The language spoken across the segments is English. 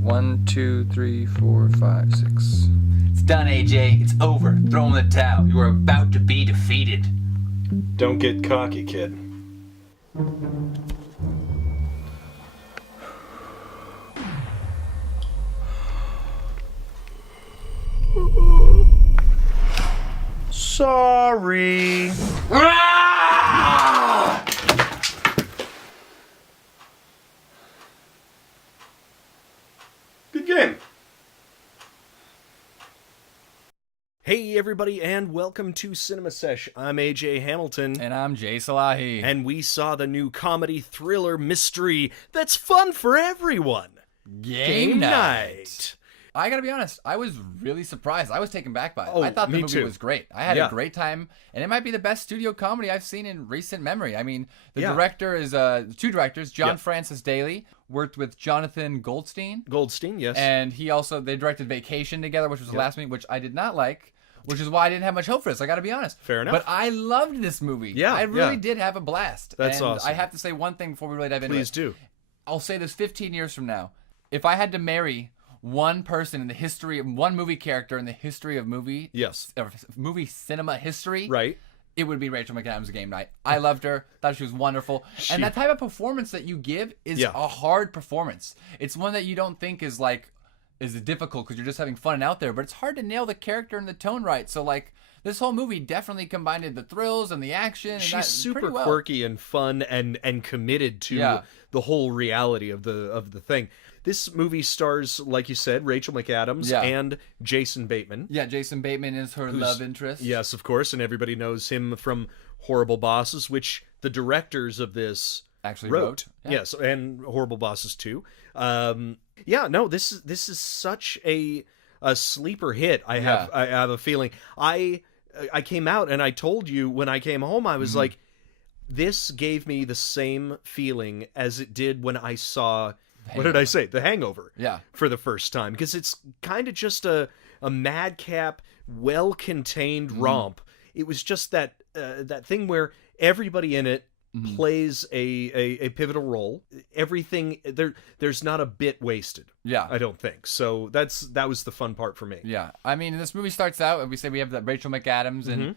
1, 2, 3, 4, 5, 6. It's done, AJ. It's over. Throw in the towel. You are about to be defeated. Don't get cocky, kid. Sorry. Good game. Hey everybody, and welcome to cinemasesh. I'm AJ Hamilton. And I'm Jay Salahi. And we saw the new comedy thriller mystery that's fun for everyone. Game Night. I gotta be honest, I was really surprised. I was taken back by it. Oh, I thought the me movie too. was great. I had a great time, and it might be the best studio comedy I've seen in recent memory. I mean, the director is two directors. John Francis Daley worked with Jonathan Goldstein. Goldstein, yes. And they directed Vacation together, which was the last movie, which I did not like. Which is why I didn't have much hope for this. I got to be honest. Fair enough. But I loved this movie. Yeah, I really did have a blast. That's and awesome. I have to say one thing before we really dive into it. Please do. I'll say this 15 years from now. If I had to marry one person in the history of one movie character in the history of movie cinema history, Right. it would be Rachel McAdams' Game Night. I loved her. Thought she was wonderful. And that type of performance that you give is a hard performance. It's one that you don't think is difficult because you're just having fun and out there, but it's hard to nail the character and the tone right. So this whole movie definitely combined the thrills and the action. And She's super quirky and fun and committed to the whole reality of the thing. This movie stars, like you said, Rachel McAdams and Jason Bateman. Yeah, Jason Bateman is her love interest. Yes, of course, and everybody knows him from Horrible Bosses, which the directors of this actually wrote. Yeah. Yes, and Horrible Bosses 2. This is such a sleeper hit. I have a feeling. I came out and I told you when I came home, I was like, this gave me the same feeling as it did when I saw, what did I say? The Hangover. Yeah. For the first time. Because it's kind of just a madcap, well-contained romp. It was just that thing where everybody in it plays a pivotal role. Everything there's not a bit wasted. Yeah, I don't think so. That was the fun part for me. Yeah, I mean, this movie starts out and we say we have Rachel McAdams and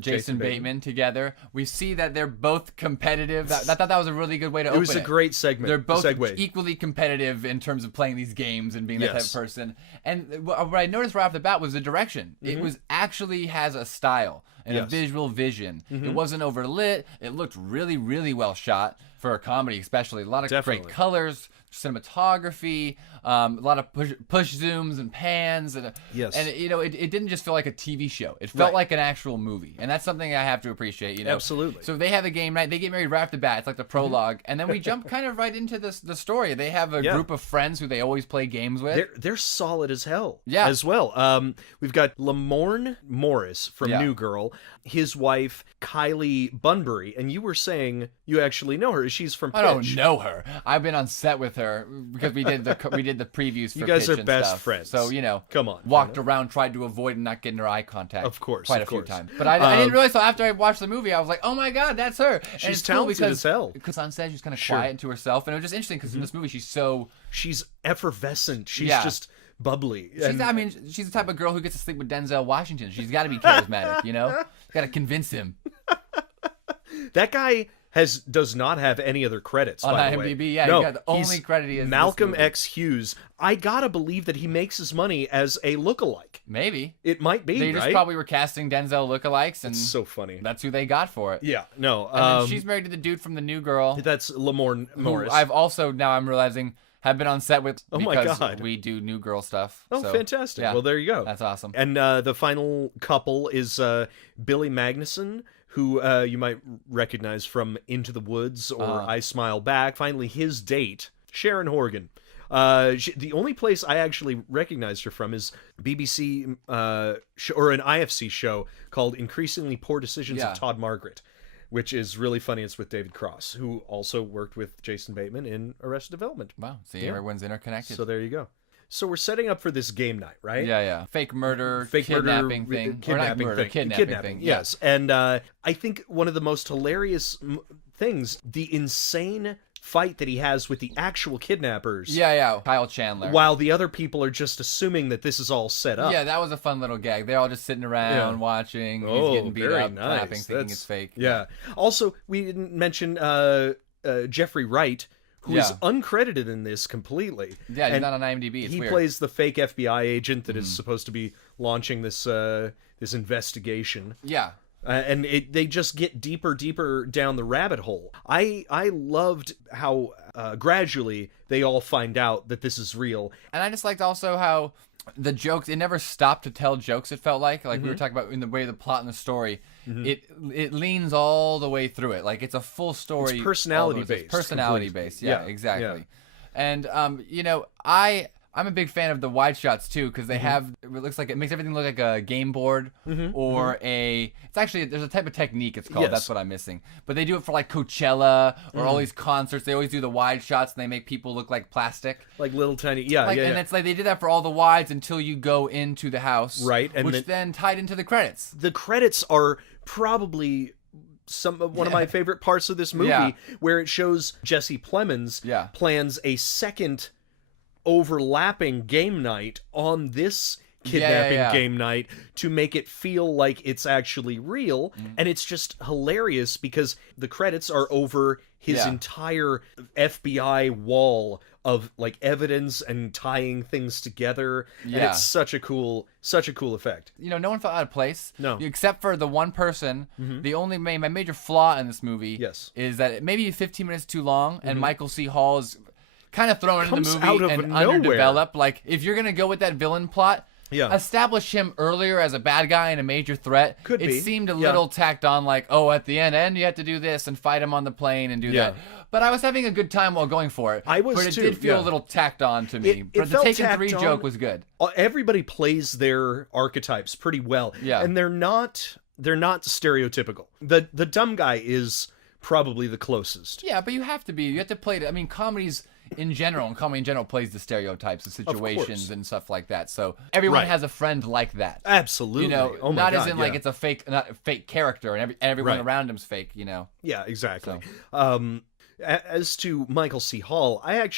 Jason Bateman together. We see that they're both competitive. I thought that was a really good way to open it. It was a great segment. They're both equally competitive in terms of playing these games and being that type of person. And what I noticed right off the bat was the direction. It was actually has a style and a visual vision. It wasn't overlit. It looked really, really well shot for a comedy, especially. A lot of great colors, cinematography, a lot of push zooms and pans, and it didn't just feel like a TV show. It felt like an actual movie, and that's something I have to appreciate. Absolutely. So they have a game night. They get married right off the bat. It's like the prologue, and then we jump kind of right into the story. They have a group of friends who they always play games with. They're solid as hell. Yeah. As well. We've got Lamorne Morris from New Girl, his wife Kylie Bunbury, and you were saying you actually know her. She's from Pitch. I don't know her. I've been on set with her because we did the previews for you guys Pitch are and best stuff. friends. So come on, walked around, tried to avoid and not getting her eye contact. Of course, quite a few times. But I didn't realize until after I watched the movie. I was like, oh my god, that's her. And she's it's cool talented as hell. Because on set she's kind of quiet to herself, and it was just interesting because in this movie she's effervescent. She's just bubbly. She's the type of girl who gets to sleep with Denzel Washington. She's got to be charismatic, Got to convince him. That guy does not have any other credits on by IMDb. The way. Yeah, no, the only credit he is Malcolm X Hughes. I gotta believe that he makes his money as a lookalike. Maybe it might be. They just probably were casting Denzel lookalikes, and it's so funny. That's who they got for it. Yeah, no. And then she's married to the dude from the New Girl. That's Lamorne Morris. I've also I'm realizing have been on set with. Oh my god, we do New Girl stuff. Oh, so, fantastic! Yeah, well, there you go. That's awesome. And the final couple is Billy Magnuson, who you might recognize from Into the Woods or I Smile Back. Finally, his date, Sharon Horgan. The only place I actually recognized her from is BBC or an IFC show called Increasingly Poor Decisions of Todd Margaret, which is really funny. It's with David Cross, who also worked with Jason Bateman in Arrested Development. Wow, see, everyone's interconnected. So there you go. So we're setting up for this game night, right? Yeah. Fake murder, kidnapping thing. Kidnapping thing. Yes. And I think one of the most hilarious things, the insane fight that he has with the actual kidnappers. Yeah, Kyle Chandler. While the other people are just assuming that this is all set up. Yeah, that was a fun little gag. They're all just sitting around watching. He's getting beat up, clapping, thinking it's fake. Yeah. Also, we didn't mention Jeffrey Wright, who is uncredited in this completely. Yeah, he's not on IMDb. It's he weird. plays the fake FBI agent that is supposed to be launching this this investigation. Yeah. And they just get deeper down the rabbit hole. I loved how gradually they all find out that this is real. And I just liked also how the jokes, it never stopped to tell jokes, it felt like we were talking about in the way the plot and the story, it leans all the way through it. Like it's a full story. It's personality based. Personality based, yeah, exactly. And, I'm a big fan of the wide shots too, because they have, it looks like, it makes everything look like a game board or it's actually, there's a type of technique it's called, that's what I'm missing. But they do it for like Coachella or all these concerts. They always do the wide shots and they make people look like plastic. Like little tiny, And it's like they did that for all the wides until you go into the house. Right. And which then tied into the credits. The credits are probably one of my favorite parts of this movie, where it shows Jesse Plemons plans a second overlapping game night on this kidnapping game night to make it feel like it's actually real. And it's just hilarious because the credits are over his entire FBI wall of like evidence and tying things together. And it's such a cool effect. You know, no one felt out of place. No. Except for the one person. The only my major flaw in this movie is that it may be 15 minutes too long and Michael C. Hall is kind of thrown into the movie and underdeveloped. Like, if you're going to go with that villain plot, establish him earlier as a bad guy and a major threat. It seemed a little tacked on, like, at the end you have to do this and fight him on the plane and do that. But I was having a good time while going for it. I was But it too, did feel a little tacked on to me. But the Taken 3 joke was good. Everybody plays their archetypes pretty well. And they're not stereotypical. The dumb guy is probably the closest. Yeah, but you have to play it. I mean, comedy in general plays the stereotypes of situations and stuff like that. So everyone has a friend like that. Absolutely. You know, not as in like it's not a fake character and everyone around him's fake, you know. Yeah, exactly. So. As to Michael C. Hall, I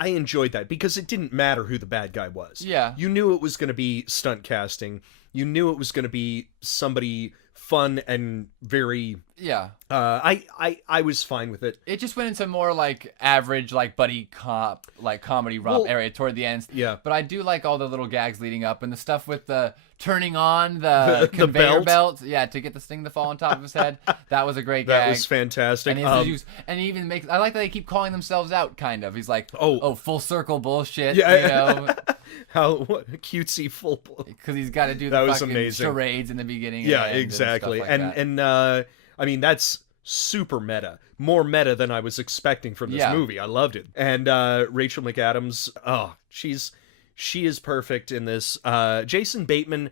enjoyed that because it didn't matter who the bad guy was. Yeah. You knew it was going to be stunt casting. You knew it was going to be somebody fun and very I was fine with it. It just went into more like average like buddy cop like comedy romp area toward the end. Yeah. But I do like all the little gags leading up and the stuff with the turning on the conveyor belt to get this thing to fall on top of his head. That was a great gag. That was fantastic. And he even makes, I like that they keep calling themselves out kind of. He's like, full circle bullshit. You know. What cutesy full because he's got to do the fucking charades in the beginning. Yeah, exactly. And I mean that's super meta, more meta than I was expecting from this movie. I loved it. And Rachel McAdams, she is perfect in this. Jason Bateman,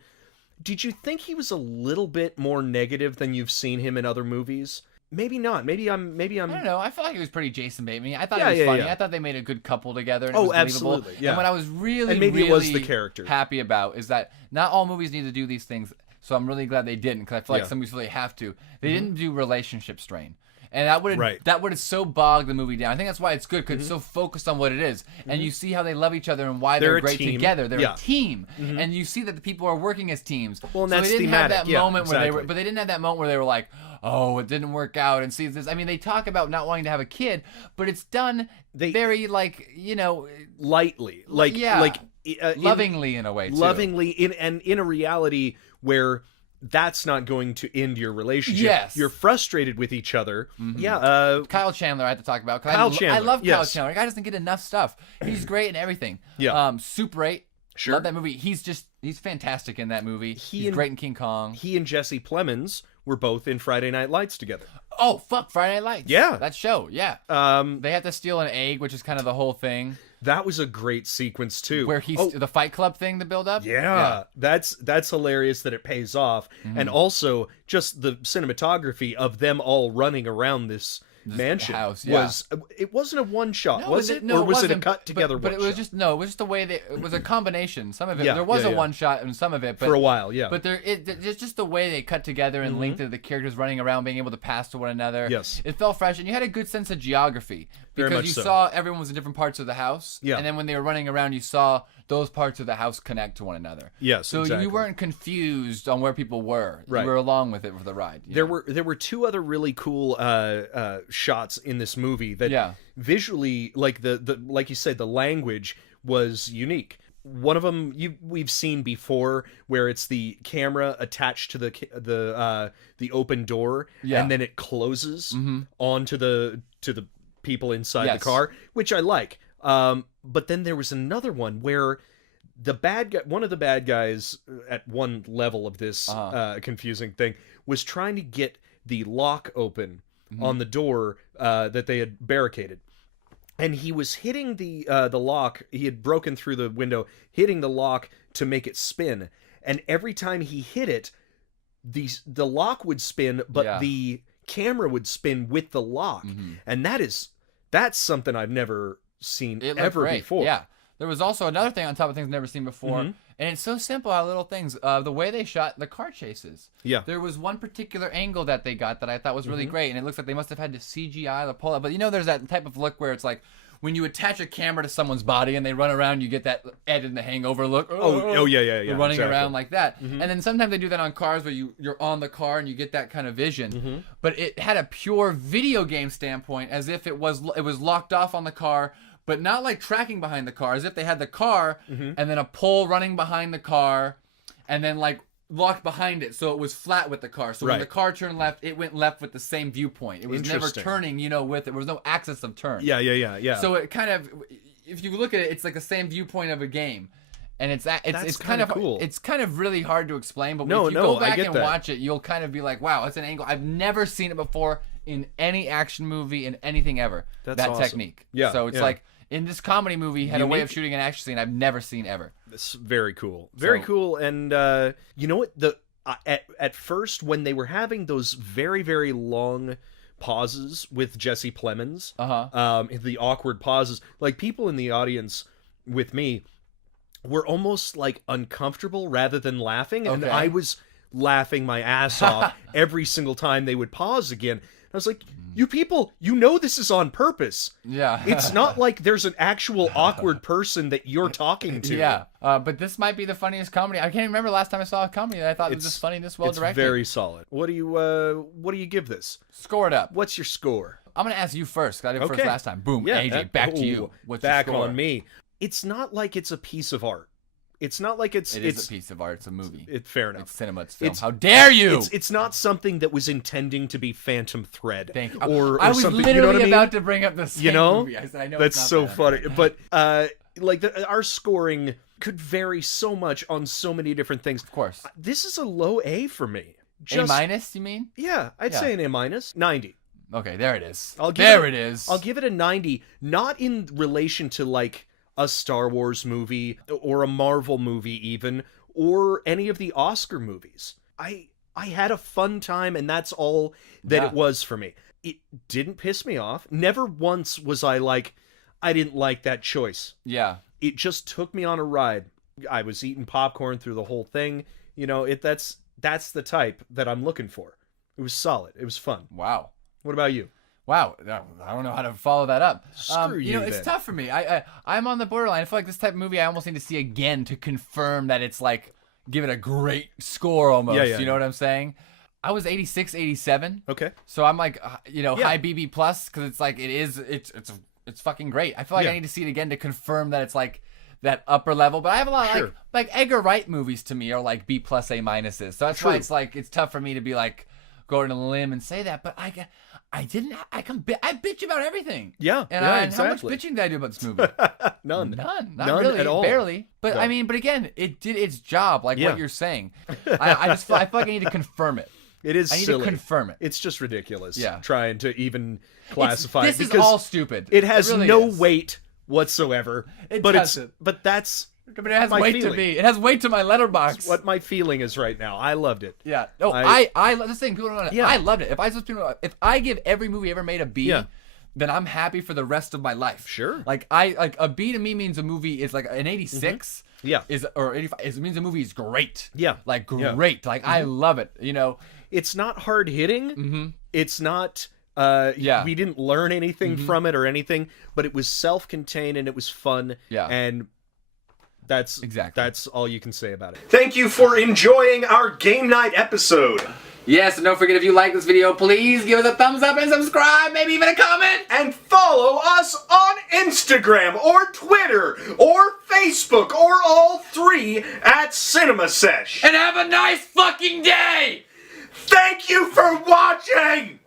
did you think he was a little bit more negative than you've seen him in other movies? Maybe not. Maybe I'm. I don't know. I felt like he was pretty Jason Bateman. I thought it was funny. I thought they made a good couple together. And it was believable. Absolutely. Yeah. And what I was really it was the character. happy about is that not all movies need to do these things. So I'm really glad they didn't, because I feel like some movies really have to. They didn't do relationship strain. And that would have so bogged the movie down. I think that's why it's good, because it's so focused on what it is. And you see how they love each other and why they're great together. They're a team. And you see that the people are working as teams. Well, and that's they didn't thematic. have that moment where they were, but they didn't have that moment where they were like, it didn't work out, and see this. I mean, they talk about not wanting to have a kid, but it's done very lightly, lovingly in a way, too. Lovingly in a reality where that's not going to end your relationship. Yes. You're frustrated with each other. Yeah. Kyle Chandler I had to talk about. Kyle Chandler. I love Kyle Chandler. The guy doesn't get enough stuff. He's great in everything. Yeah. Super 8. Sure. Love that movie. He's fantastic in that movie. He's great in King Kong. He and Jesse Plemons were both in Friday Night Lights together. Oh, fuck, Friday Night Lights. Yeah. That show, yeah. They have to steal an egg, which is kind of the whole thing. That was a great sequence, too. Where the Fight Club thing, the build-up? Yeah. That's hilarious that it pays off. And also, just the cinematography of them all running around this mansion house, it wasn't a one shot, No, was it? No, or was it a wasn't, cut together but one it was shot? just no, it was just the way it was a combination. Some of it there was yeah, a one shot and some of it, but for a while, yeah. But it's just the way they cut together and linked it, the characters running around, being able to pass to one another. Yes. It felt fresh, and you had a good sense of geography Very because much you so. saw everyone was in different parts of the house. Yeah. And then when they were running around, you saw those parts of the house connect to one another. Yes, So exactly. you weren't confused on where people were. Right. You were along with it for the ride. There were two other really cool shots in this movie that visually, like like you said, the language was unique. One of them we've seen before, where it's the camera attached to the open door, and then it closes onto the people inside the car, which I like. But then there was another one where one of the bad guys at one level of this confusing thing was trying to get the lock open on the door that they had barricaded. And he was hitting the lock. He had broken through the window, hitting the lock to make it spin. And every time he hit it, the lock would spin, but the camera would spin with the lock. And that's something I've never seen ever before. Yeah. There was also another thing on top of things I've never seen before. And it's so simple how little things, the way they shot the car chases. Yeah. There was one particular angle that they got that I thought was really great, and it looks like they must have had to CGI the pull out. But there's that type of look where it's like when you attach a camera to someone's body and they run around, you get that Ed in the Hangover look. Oh yeah. They're running around like that. And then sometimes they do that on cars where you're on the car and you get that kind of vision. But it had a pure video game standpoint, as if it was locked off on the car, but not like tracking behind the car, as if they had the car and then a pole running behind the car and then like locked behind it, so it was flat with the car. So when the car turned left, it went left with the same viewpoint. It was never turning, with it. There was no axis of turn. Yeah. So it kind of, if you look at it, it's like the same viewpoint of a game. And it's kind of cool. It's kind of really hard to explain, but if you No, go back I get and that. watch it, you'll kind of be like, wow, it's an angle. I've never seen it before in any action movie, in anything ever. That's that awesome. technique. Yeah, So it's like, in this comedy movie, had a way of shooting an action scene I've never seen ever. It's very cool. Very cool. And you know what? At first, when they were having those very, very long pauses with Jesse Plemons, the awkward pauses, like people in the audience with me were almost like uncomfortable rather than laughing. And I was laughing my ass off every single time they would pause again. I was like, you people, this is on purpose. Yeah. It's not like there's an actual awkward person that you're talking to. Yeah. But this might be the funniest comedy. I can't even remember last time I saw a comedy that I thought was this funny, this well directed. It's very solid. What do you give this? Score it up. What's your score? I'm going to ask you first. I did first last time. Boom. Yeah, AJ, back to you. What's back your score? on me. It's not like it's a piece of art. It's not like it's a piece of art. It's a movie. Fair enough. It's cinema. It's film. How dare you? It's not something that was intending to be Phantom Thread. Thank you. Or I was something, literally about to bring up the same movie. I said, I know that's it's so not funny. But our scoring could vary so much on so many different things. Of course. This is a low A for me. A-, you mean? Yeah, I'd say an A-. 90. Okay, there it is. I'll give it a 90, not in relation to like a Star Wars movie or a Marvel movie even, or any of the Oscar movies. I had a fun time, and that's all that it was for me. It didn't piss me off. Never once was I like, I didn't like that choice. Yeah. It just took me on a ride. I was eating popcorn through the whole thing. That's the type that I'm looking for. It was solid. It was fun. Wow. What about you? Wow, I don't know how to follow that up. Screw you, it's tough for me. I'm on the borderline. I feel like this type of movie I almost need to see again to confirm that it's like, give it a great score almost. Yeah, you know what I'm saying? I was 86, 87. Okay. So I'm like, high BB plus, because it's like, it's fucking great. I feel like I need to see it again to confirm that it's like that upper level. But I have a lot of like Edgar Wright movies to me are like B plus A minuses. So that's why it's like, it's tough for me to be like, go on a limb and say that. But I bitch about everything. Yeah, and exactly. how much bitching did I do about this movie? None. Not really, at all. barely. But No. But again, it did its job, like what you're saying. I feel like I need to confirm it. It is I need silly. to confirm it. It's just ridiculous. Yeah. Trying to even classify this it is all stupid. It has really no is. weight whatsoever. It but doesn't. But that's But it has weight to me. It has weight to my letterbox. It's what my feeling is right now. I loved it. Yeah. No, I love this thing. People don't know. Yeah. I loved it. If I give every movie ever made a B, then I'm happy for the rest of my life. Sure. Like a B to me means a movie is like an 86. Yeah. Or 85. It means a movie is great. Yeah. Like great. Yeah. Like I love it. You know. It's not hard hitting. Mm-hmm. It's not. We didn't learn anything from it or anything, but it was self-contained and it was fun. Yeah. And that's all you can say about it. Thank you for enjoying our game night episode. Yes, and don't forget, if you like this video, please give us a thumbs up and subscribe, maybe even a comment. And follow us on Instagram or Twitter or Facebook or all three at cinemasesh. And have a nice fucking day! Thank you for watching!